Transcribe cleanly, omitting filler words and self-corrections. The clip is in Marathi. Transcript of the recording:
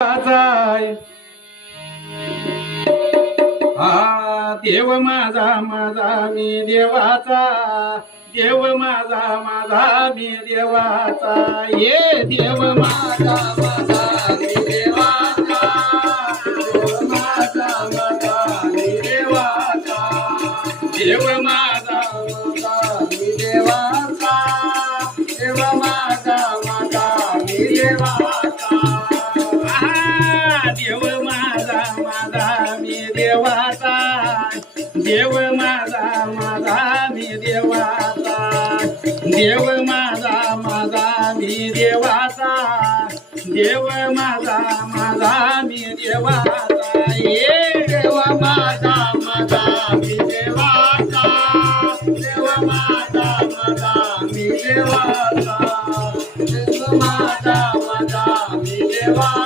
जाय हा देव माझा माझा मी देवाचा देव माझा माझा मी देवाचा ये देव माझा माझा मी देवाचा देव माझा माझा मी देवाचा देव माझा माझा मी देवाचा देव माझा माझा मी देवाचा देव माझा माझा मी देवाचा देव माझा माझा मी देवाचा देव माझा माझा मी देवाचा देव माझा माझा मी देवाचा ये देव माझा माझा मी देवाचा देव माझा माझा मी देवाचा देव माझा माझा मी देवाचा